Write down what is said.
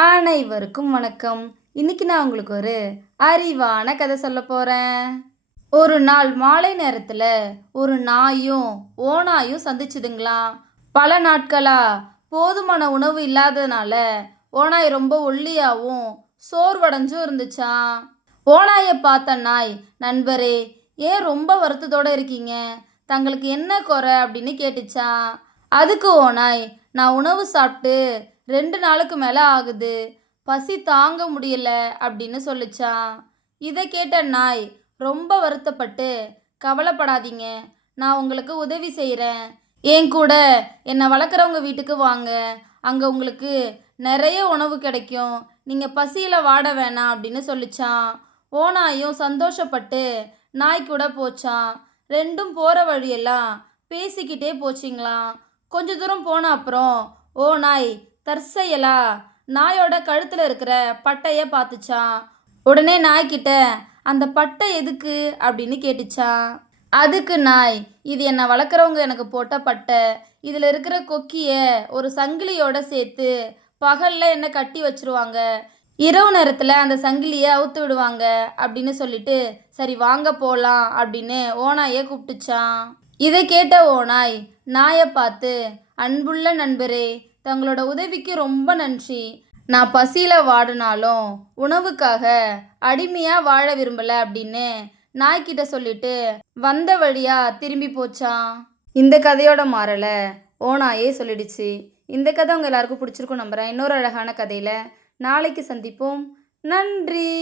அனைவருக்கும் வணக்கம். இன்னைக்கு நான் உங்களுக்கு ஒரு அறிவான கதை சொல்ல போறேன். ஒரு நாள் மாலை நேரத்துல ஒரு நாயும் ஓநாயும் சந்திச்சுதுங்களாம். பல நாட்களா போதுமான உணவு இல்லாததுனால ஓநாய் ரொம்ப ஒல்லியாவும் சோர்வடைஞ்சும் இருந்துச்சாம். ஓநாயை பார்த்த நாய், நண்பரே, ஏன் ரொம்ப வருத்தத்தோட இருக்கீங்க? தங்களுக்கு என்ன குறை அப்படின்னு கேட்டுச்சான். அதுக்கு ஓநாய், நான் உணவு சாப்பிட்டு 2 நாளுக்கு மேலே ஆகுது, பசி தாங்க முடியல அப்படின்னு சொல்லிச்சான். இதை கேட்ட நாய் ரொம்ப வருத்தப்பட்டு, கவலைப்படாதீங்க, நான் உங்களுக்கு உதவி செய்கிறேன், என் கூட என்னை வளர்க்குறவங்க வீட்டுக்கு வாங்க, அங்கே உங்களுக்கு நிறைய உணவு கிடைக்கும், நீங்கள் பசியில் வாட வேணாம் அப்படின்னு சொல்லிச்சான். ஓநாயும் சந்தோஷப்பட்டு நாய் கூட போச்சான். ரெண்டும் போகிற வழியெல்லாம் பேசிக்கிட்டே போச்சிங்களாம். கொஞ்ச தூரம் போன அப்புறம் ஓநாய் தற்செயலா நாயோட கழுத்தில் இருக்கிற பட்டையை பார்த்துச்சான். உடனே நாய்கிட்ட, அந்த பட்டை எதுக்கு அப்படின்னு கேட்டுச்சான். அதுக்கு நாய், இது என்னை வளர்க்குறவங்க எனக்கு போட்ட பட்டை, இதில் இருக்கிற கொக்கியை ஒரு சங்கிலியோட சேர்த்து பகலில் என்னை கட்டி வச்சிருவாங்க, இரவு நேரத்தில் அந்த சங்கிலியை அவுத்து விடுவாங்க அப்படின்னு சொல்லிட்டு, சரி வாங்க போகலாம் அப்படின்னு ஓநாயை கூப்பிட்டுச்சான். இதை கேட்ட ஓநாய் நாயை பார்த்து, அன்புள்ள நண்பரே, தங்களோட உதவிக்கு ரொம்ப நன்றி, நான் பசியில் வாடினாலும் உணவுக்காக அடிமையாக வாழ விரும்பலை அப்படின்னு நாய்கிட்ட சொல்லிட்டு வந்த வழியாக திரும்பி போச்சான். இந்த கதையோட மாறலை ஓநாயே சொல்லிடுச்சு. இந்த கதை உங்கள் எல்லாருக்கும் பிடிச்சிருக்கும் நம்புகிறேன். இன்னொரு அழகான கதையில் நாளைக்கு சந்திப்போம். நன்றி.